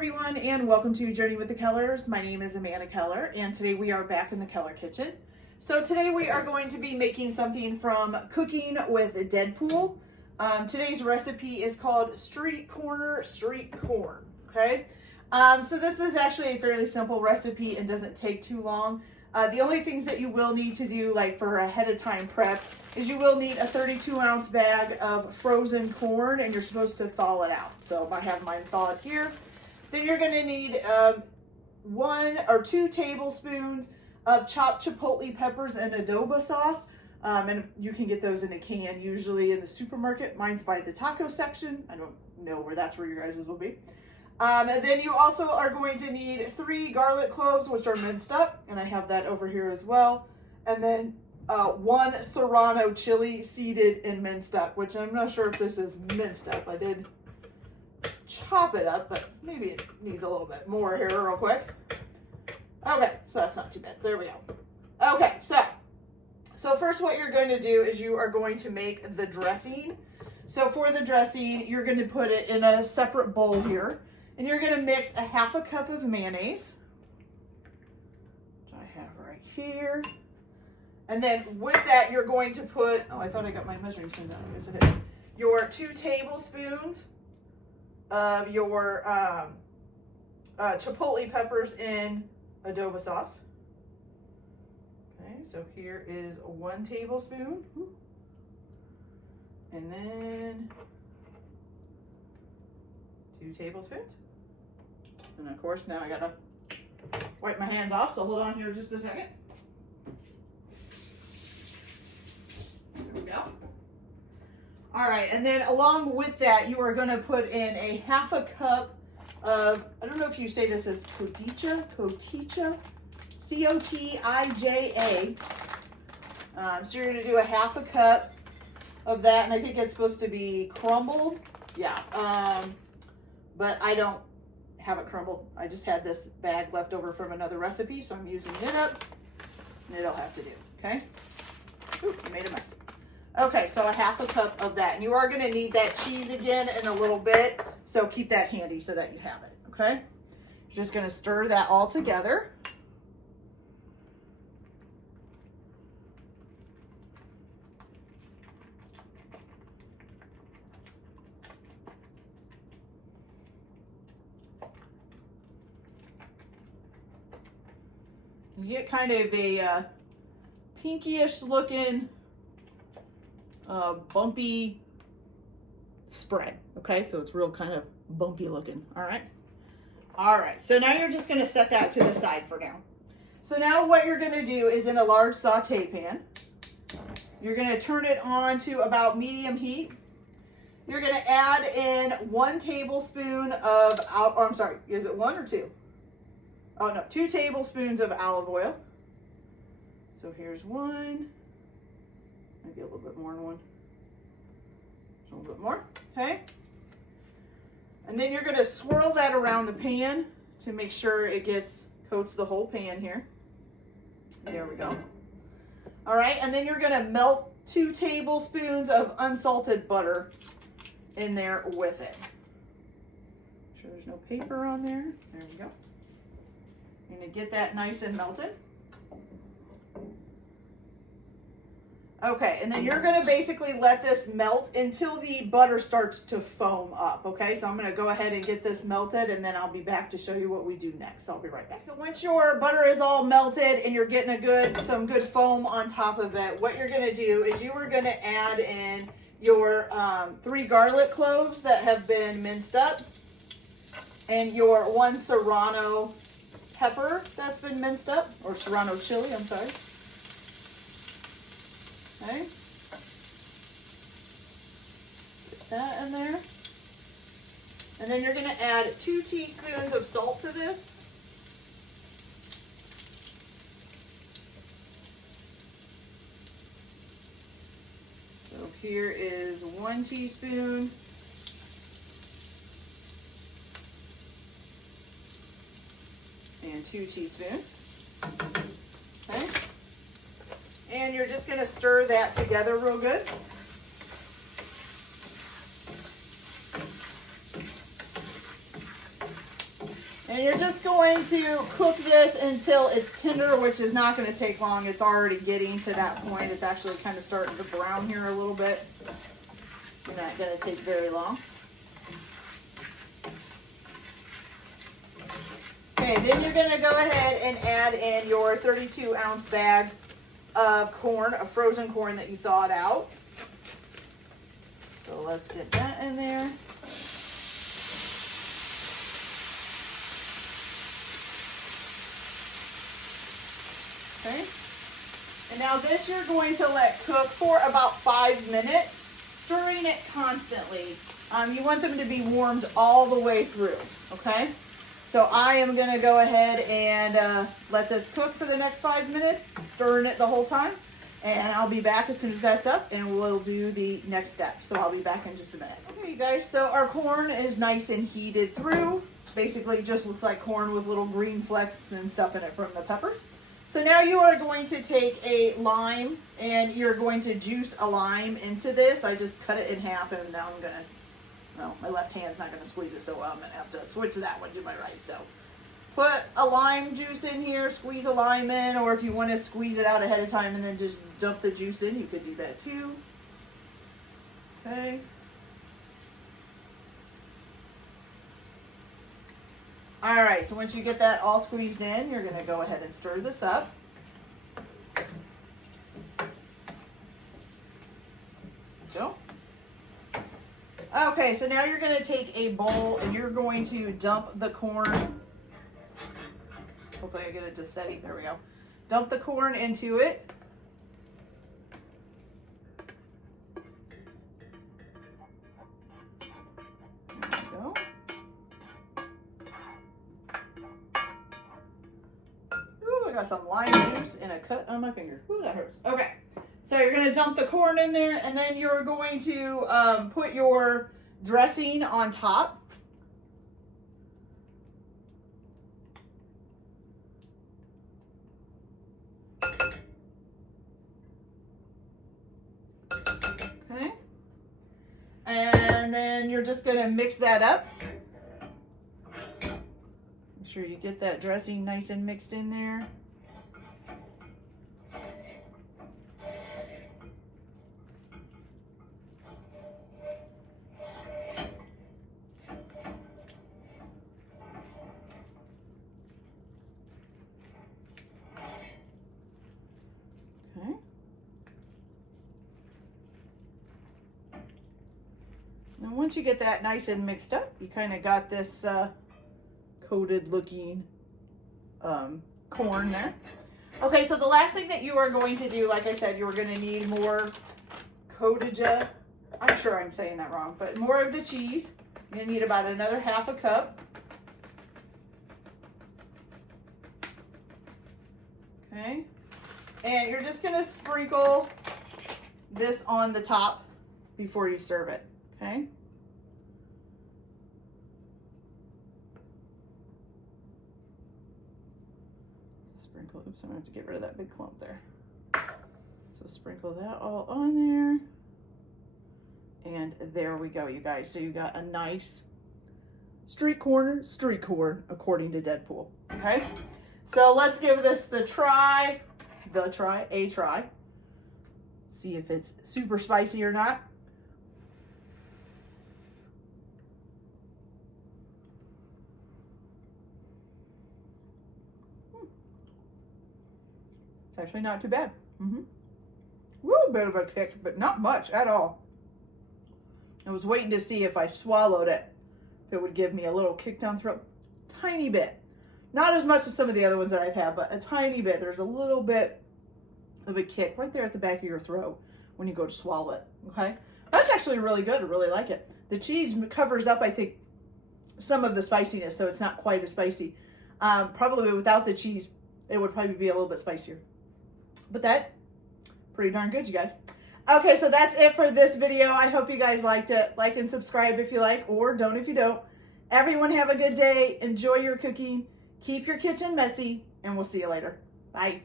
everyone, and welcome to Journey with the Kellers. My name is Amanda Keller, and today we are back in the Keller kitchen. So today we are going to be making something from Cooking with Deadpool. Today's recipe is called street corn, okay? So this is actually a fairly simple recipe and doesn't take too long. The only things that you will need to do, like for ahead of time prep, is you will need a 32-ounce bag of frozen corn, and you're supposed to thaw it out. So I have mine thawed here. Then you're going to need 1 or 2 tablespoons of chopped chipotle peppers and adobo sauce. And you can get those in a can, usually in the supermarket. Mine's by the taco section. I don't know where your guys' will be. And then you also are going to need 3 garlic cloves, which are minced up, and I have that over here as well. And then 1 serrano chili seeded and minced up, which I'm not sure if this is minced up. I did chop it up, but maybe it needs a little bit more here real quick. Okay, so that's not too bad. There we go. Okay, so first what you're going to do is you are going to make the dressing. So for the dressing, you're going to put it in a separate bowl here. And you're going to mix a 1/2 cup of mayonnaise, which I have right here. And then with that, you're going to put, oh, I thought I got my measuring spoon down. I guess I didn't. Your 2 tablespoons of your chipotle peppers in adobo sauce. Okay, so here is 1 tablespoon. And then 2 tablespoons. And of course, now I gotta wipe my hands off, so hold on here just a second. There we go. All right, and then along with that, you are gonna put in a 1/2 cup of, I don't know if you say this as cotija, C-O-T-I-J-A. So you're gonna do a 1/2 cup of that, and I think it's supposed to be crumbled. Yeah, but I don't have it crumbled. I just had this bag left over from another recipe, so I'm using it up, and it'll have to do, okay? Ooh, I made a mess. Okay, so a 1/2 cup of that, and you are gonna need that cheese again in a little bit, so keep that handy so that you have it, okay? You're just gonna stir that all together. You get kind of a pinkyish looking, bumpy spread. Okay, so it's real kind of bumpy looking. All right. All right. So now you're just going to set that to the side for now. So now what you're going to do is in a large saute pan, you're going to turn it on to about medium heat. You're going to add in 1 tablespoon of, oh, I'm sorry, is it 1 or 2? Oh no, 2 tablespoons of olive oil. So here's 1, maybe a little bit more than 1. A little bit more, okay? And then you're gonna swirl that around the pan to make sure it coats the whole pan here. There we go. All right, and then you're gonna melt 2 tablespoons of unsalted butter in there with it. Make sure there's no paper on there. There we go. You're going to get that nice and melted. Okay, and then you're going to basically let this melt until the butter starts to foam up, okay? So I'm going to go ahead and get this melted, and then I'll be back to show you what we do next. I'll be right back. So once your butter is all melted and you're getting some good foam on top of it, what you're going to do is you are going to add in your 3 garlic cloves that have been minced up and your 1 serrano pepper that's been minced up, or serrano chili, I'm sorry. Okay. Put that in there. And then you're going to add 2 teaspoons of salt to this. So here is 1 teaspoon. And 2 teaspoons. Okay. And you're just going to stir that together real good. And you're just going to cook this until it's tender, which is not going to take long. It's already getting to that point. It's actually kind of starting to brown here a little bit. It's not going to take very long. Okay, then you're going to go ahead and add in your 32-ounce bag of corn, of frozen corn that you thawed out. So let's get that in there. Okay. And now this you're going to let cook for about 5 minutes, stirring it constantly. You want them to be warmed all the way through, okay? So I am going to go ahead and let this cook for the next 5 minutes, stirring it the whole time. And I'll be back as soon as that's up, and we'll do the next step. So I'll be back in just a minute. Okay, you guys, so our corn is nice and heated through. Basically, it just looks like corn with little green flecks and stuff in it from the peppers. So now you are going to take a lime, and you're going to juice a lime into this. I just cut it in half, and now I'm going to, well, my left hand's not going to squeeze it so well. I'm going to have to switch that one to my right. So put a lime juice in here, squeeze a lime in, or if you want to squeeze it out ahead of time and then just dump the juice in, you could do that too. Okay. All right, so once you get that all squeezed in, you're going to go ahead and stir this up. Go. Okay, so now you're going to take a bowl and you're going to dump the corn. Hopefully I get it to steady. There we go. Dump the corn into it. There we go. Ooh, I got some lime juice and a cut on my finger. Ooh, that hurts. Okay. So you're going to dump the corn in there, and then you're going to put your dressing on top. Okay. And then you're just going to mix that up. Make sure you get that dressing nice and mixed in there. Okay. And once you get that nice and mixed up, you kind of got this coated looking corn there. Okay, so the last thing that you are going to do, like I said, you are going to need more cottage. I'm sure I'm saying that wrong, but more of the cheese. You're going to need about another half a cup. Okay. And you're just going to sprinkle this on the top before you serve it. Okay. Sprinkle, oops, I'm going to have to get rid of that big clump there. So sprinkle that all on there. And there we go, you guys. So you got a nice street corn, according to Deadpool. Okay. So let's give this a try. See if it's super spicy or not. Actually not too bad. A little bit of a kick, but not much at all. I was waiting to see if I swallowed it, if it would give me a little kick down throat. Tiny bit. Not as much as some of the other ones that I've had, but a tiny bit. There's a little bit of a kick right there at the back of your throat when you go to swallow it. Okay? That's actually really good. I really like it. The cheese covers up, I think, some of the spiciness, so it's not quite as spicy. Probably without the cheese, it would probably be a little bit spicier. But that, pretty darn good, you guys. Okay, so that's it for this video. I hope you guys liked it. Like and subscribe if you like, or don't if you don't. Everyone have a good day. Enjoy your cooking. Keep your kitchen messy, and we'll see you later. Bye.